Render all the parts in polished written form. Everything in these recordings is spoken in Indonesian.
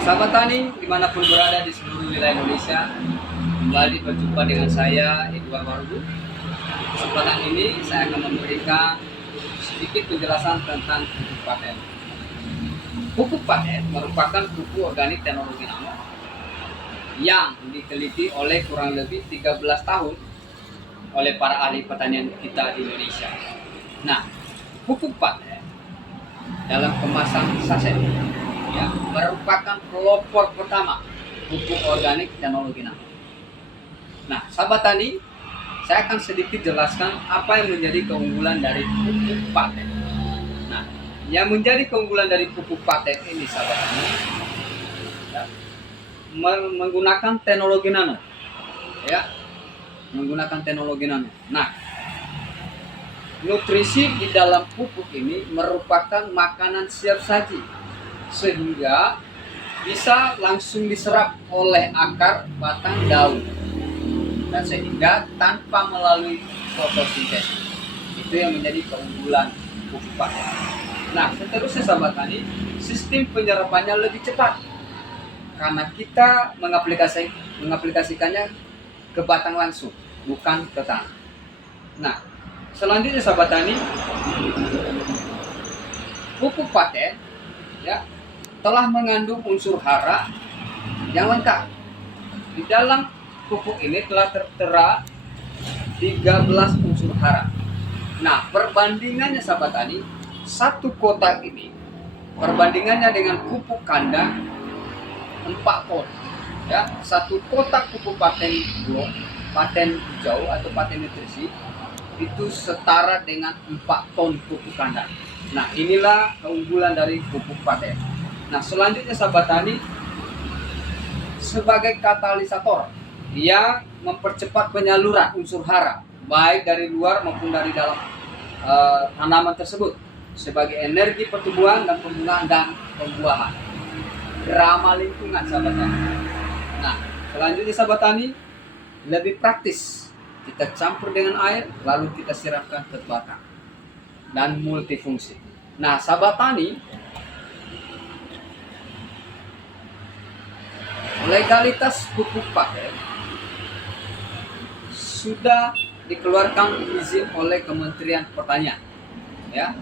Sahabat tani dimanapun berada di seluruh wilayah Indonesia, kembali berjumpa dengan saya Edward Warudu. Kesempatan ini saya akan memberikan sedikit penjelasan tentang pupuk paten. Pupuk paten merupakan pupuk organik teknologi nano yang diteliti oleh kurang lebih 13 tahun oleh para ahli pertanian kita di Indonesia. Nah, pupuk paten dalam kemasan saset ya, merupakan pelopor pertama pupuk organik teknologi nano. Nah, sahabat tani, saya akan sedikit jelaskan apa yang menjadi keunggulan dari pupuk paten. Nah, yang menjadi keunggulan dari pupuk paten ini, sahabat tani, ya, menggunakan teknologi nano, ya, menggunakan teknologi nano. Nah, nutrisi di dalam pupuk ini merupakan makanan siap saji, sehingga bisa langsung diserap oleh akar, batang, daun, dan sehingga tanpa melalui fotosintesis. Itu yang menjadi keunggulan pupuk paten. Nah, seterusnya sahabat tani, sistem penyerapannya lebih cepat karena kita mengaplikasikannya ke batang langsung, bukan ke tanah. Nah, selanjutnya sahabat tani, pupuk paten ya telah mengandung unsur hara yang lengkap. Di dalam pupuk ini telah tertera 13 unsur hara. Nah, perbandingannya sahabat tani, satu kotak ini perbandingannya dengan pupuk kandang 4 ton. Ya, satu kotak pupuk paten hijau atau paten nutrisi itu setara dengan 4 ton pupuk kandang. Nah, inilah keunggulan dari pupuk paten. Nah, selanjutnya sahabat tani, sebagai katalisator, dia mempercepat penyaluran unsur hara baik dari luar maupun dari dalam tanaman tersebut sebagai energi pertumbuhan dan pembungaan dan pembuahan. Ramah lingkungan sahabat tani. Nah, selanjutnya sahabat tani, lebih praktis. Kita campur dengan air lalu kita siramkan ke batang dan multifungsi. Nah, sahabat tani, legalitas pupuk paten sudah dikeluarkan izin oleh Kementerian Pertanian, ya.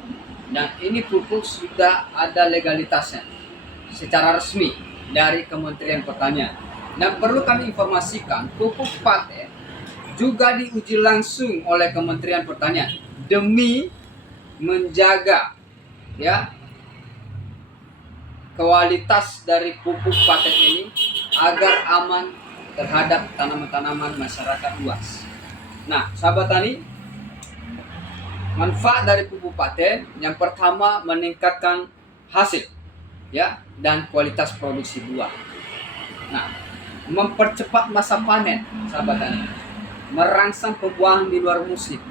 Dan ini pupuk sudah ada legalitasnya secara resmi dari Kementerian Pertanian. Dan perlu kami informasikan, pupuk paten juga diuji langsung oleh Kementerian Pertanian demi menjaga ya kualitas dari pupuk paten ini agar aman terhadap tanaman-tanaman masyarakat luas. Nah, sahabat tani, manfaat dari pupuk paten yang pertama meningkatkan hasil ya dan kualitas produksi buah. Nah, mempercepat masa panen, sahabat tani, merangsang pembuahan di luar musim.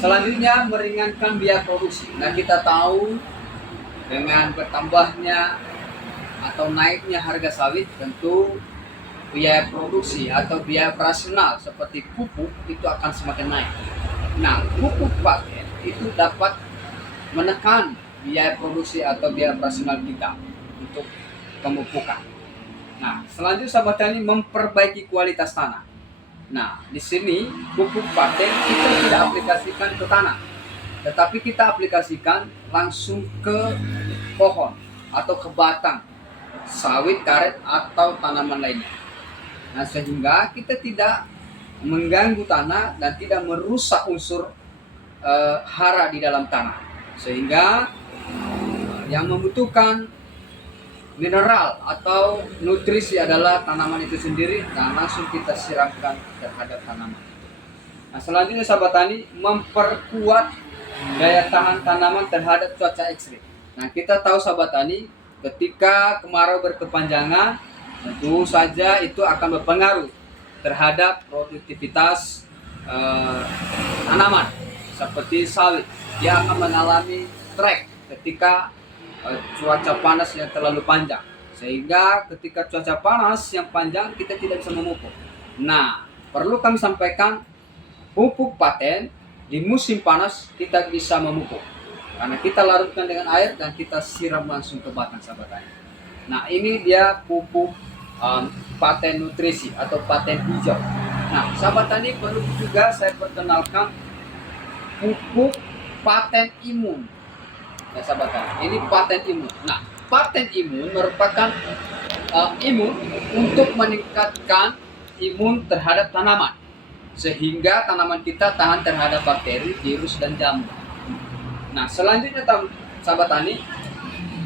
Selanjutnya meringankan biaya produksi. Nah, kita tahu dengan bertambahnya atau naiknya harga sawit, tentu biaya produksi atau biaya operasional seperti pupuk itu akan semakin naik. Nah, pupuk paten itu dapat menekan biaya produksi atau biaya operasional kita untuk pemupukan. Nah, selanjutnya sahabat tani, memperbaiki kualitas tanah. Nah, di sini pupuk paten kita tidak aplikasikan ke tanah, tetapi kita aplikasikan langsung ke pohon atau ke batang, sawit, karet, atau tanaman lainnya. Nah, sehingga kita tidak mengganggu tanah dan tidak merusak unsur hara di dalam tanah. Sehingga yang membutuhkan mineral atau nutrisi adalah tanaman itu sendiri dan langsung kita siramkan terhadap tanaman. Nah, selanjutnya sahabat tani, memperkuat daya tahan tanaman terhadap cuaca ekstrim. Nah, kita tahu sahabat tani, ketika kemarau berkepanjangan, tentu saja itu akan berpengaruh terhadap produktivitas tanaman seperti sawit. Dia akan mengalami trek ketika cuaca panas yang terlalu panjang, sehingga ketika cuaca panas yang panjang kita tidak bisa memupuk. Nah, perlu kami sampaikan, pupuk paten di musim panas kita bisa memupuk karena kita larutkan dengan air dan kita siram langsung ke batang sahabat tani. Nah, ini dia pupuk paten nutrisi atau paten hijau. Nah, sahabat tani, perlu juga saya perkenalkan pupuk paten imun. Ya sahabat tani, ini paten imun. Nah, paten imun merupakan imun untuk meningkatkan imun terhadap tanaman, sehingga tanaman kita tahan terhadap bakteri, virus, dan jamur. Nah, selanjutnya sahabat tani,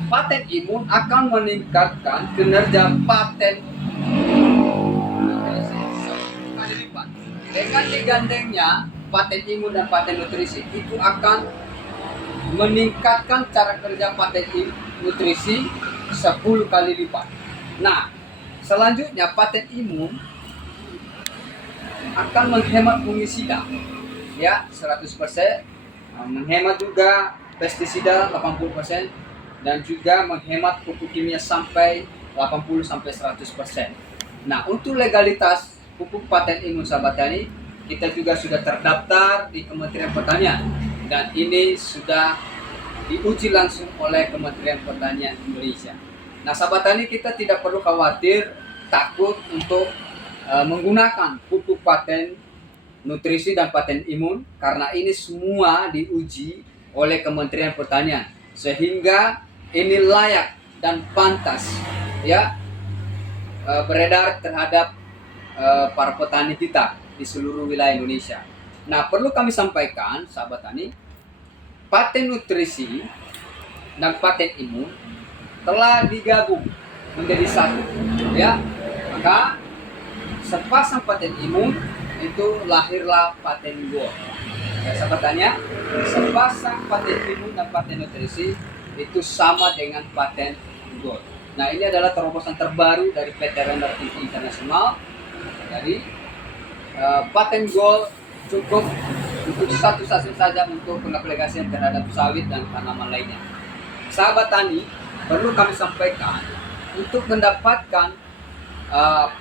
paten imun akan meningkatkan kinerja paten kali lipat. Dengan digandengnya paten imun dan paten nutrisi, itu akan meningkatkan cara kerja paten nutrisi 10 kali lipat. Nah, selanjutnya paten imun akan menghemat fungisida, ya 100%, menghemat juga pestisida 80%, dan juga menghemat pupuk kimia sampai 80-100%. Nah, untuk legalitas pupuk paten imun sahabat tani, kita juga sudah terdaftar di Kementerian Pertanian, dan ini sudah diuji langsung oleh Kementerian Pertanian Indonesia. Nah, sahabat tani, kita tidak perlu khawatir, takut untuk menggunakan pupuk paten nutrisi dan paten imun, karena ini semua diuji oleh Kementerian Pertanian, sehingga ini layak dan pantas ya beredar terhadap para petani kita di seluruh wilayah Indonesia. Nah, perlu kami sampaikan sahabat tani, paten nutrisi dan paten imun telah digabung menjadi satu, ya. Maka sepasang paten imun itu lahirlah paten gold. Ya, sahabat tanya, sepasang paten imun dan paten nutrisi itu sama dengan paten gold. Nah, ini adalah terobosan terbaru dari PT Renner Inti Internasional. Jadi paten gold cukup untuk satu stasiun saja untuk pengaplikasian terhadap sawit dan tanaman lainnya. Sahabat tani, perlu kami sampaikan, untuk mendapatkan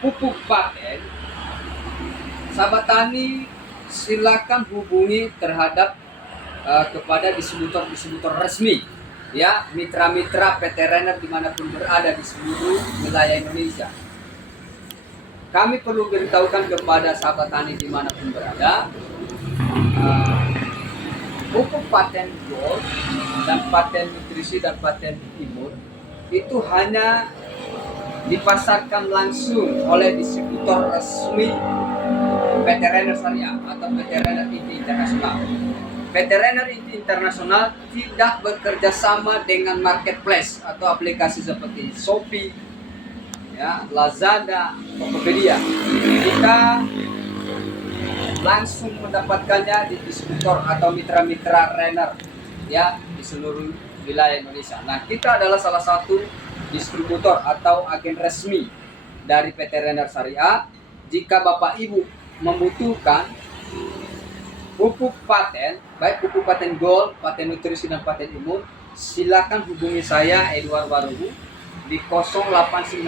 pupuk paten, sahabat tani silakan hubungi terhadap kepada distributor resmi, ya, mitra-mitra PT Renner dimanapun berada di seluruh wilayah Indonesia. Kami perlu beritahukan kepada sahabat tani dimanapun berada, pupuk paten gold dan paten nutrisi dan paten imun itu hanya dipasarkan langsung oleh distributor resmi PT Renner Syariah atau PT Renner Inti Internasional. PT Renner Inti Internasional tidak bekerja sama dengan marketplace atau aplikasi seperti Shopee, ya, Lazada, Tokopedia. Kita langsung mendapatkannya di distributor atau mitra-mitra Renner, ya, di seluruh wilayah Indonesia. Nah, kita adalah salah satu distributor atau agen resmi dari PT Renner Syariah. Jika Bapak Ibu membutuhkan pupuk paten, baik pupuk paten gold, paten nutrisi dan paten imun, silakan hubungi saya Edward Warubu di 0819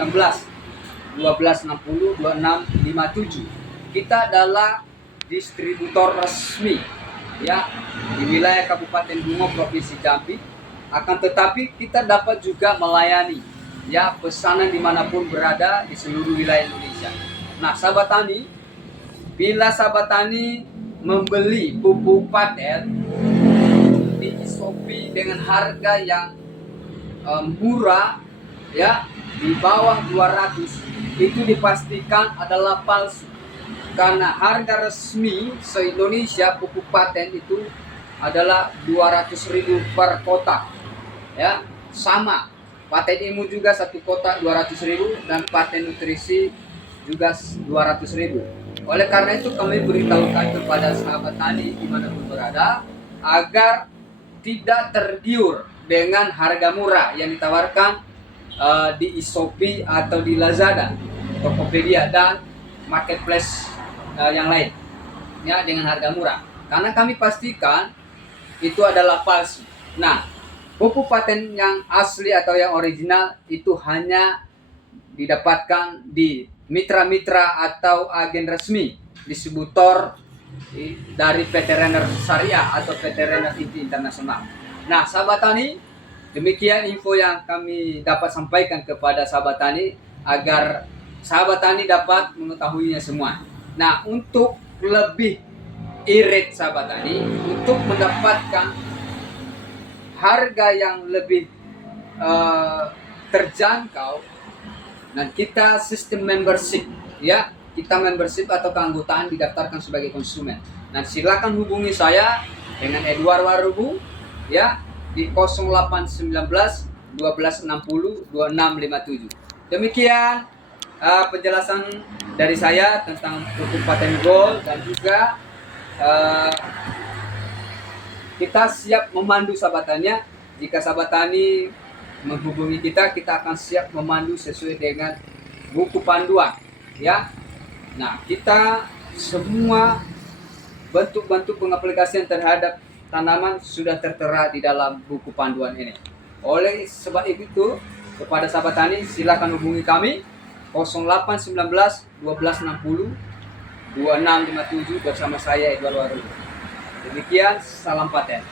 1260 2657. Kita adalah distributor resmi, ya, di wilayah Kabupaten Bungo, Provinsi Jambi. Akan tetapi kita dapat juga melayani, ya, pesanan dimanapun berada di seluruh wilayah Indonesia. Nah, sahabat tani, bila sahabat tani membeli pupuk paten di Shopee dengan harga yang murah, ya, di bawah 200, itu dipastikan adalah palsu. Karena harga resmi se-Indonesia pupuk paten itu adalah 200.000 per kotak, ya, sama. Paten imun juga satu kotak 200.000 dan paten nutrisi juga 200.000. Oleh karena itu kami beritahukan kepada sahabat tani dimanapun berada agar tidak tergiur dengan harga murah yang ditawarkan di Shopee atau di Lazada, Tokopedia dan marketplace yang lain, ya, dengan harga murah, karena kami pastikan itu adalah palsu. Nah, pupuk paten yang asli atau yang original itu hanya didapatkan di mitra-mitra atau agen resmi distributor dari PT Renner Syariah atau PT Renner Inti Internasional. Nah, sahabat tani, Demikian info yang kami dapat sampaikan kepada sahabat tani agar sahabat tani dapat mengetahuinya semua. Nah, untuk lebih irit sahabat tani, untuk mendapatkan harga yang lebih terjangkau, dan kita sistem membership, ya, kita membership atau keanggotaan didaftarkan sebagai konsumen. Nah, silakan hubungi saya dengan Edward Warubu, ya, di 0819 1260 2657. Demikian penjelasan dari saya tentang pupuk paten gold, dan juga kita siap memandu sahabat tani. Jika sahabat tani menghubungi kita, kita akan siap memandu sesuai dengan buku panduan, ya. Nah, kita semua bentuk-bentuk pengaplikasian terhadap tanaman sudah tertera di dalam buku panduan ini. Oleh sebab itu, kepada sahabat tani silakan hubungi kami 0819 1260 2657 bersama saya Edward Warubu. Demikian, salam paten.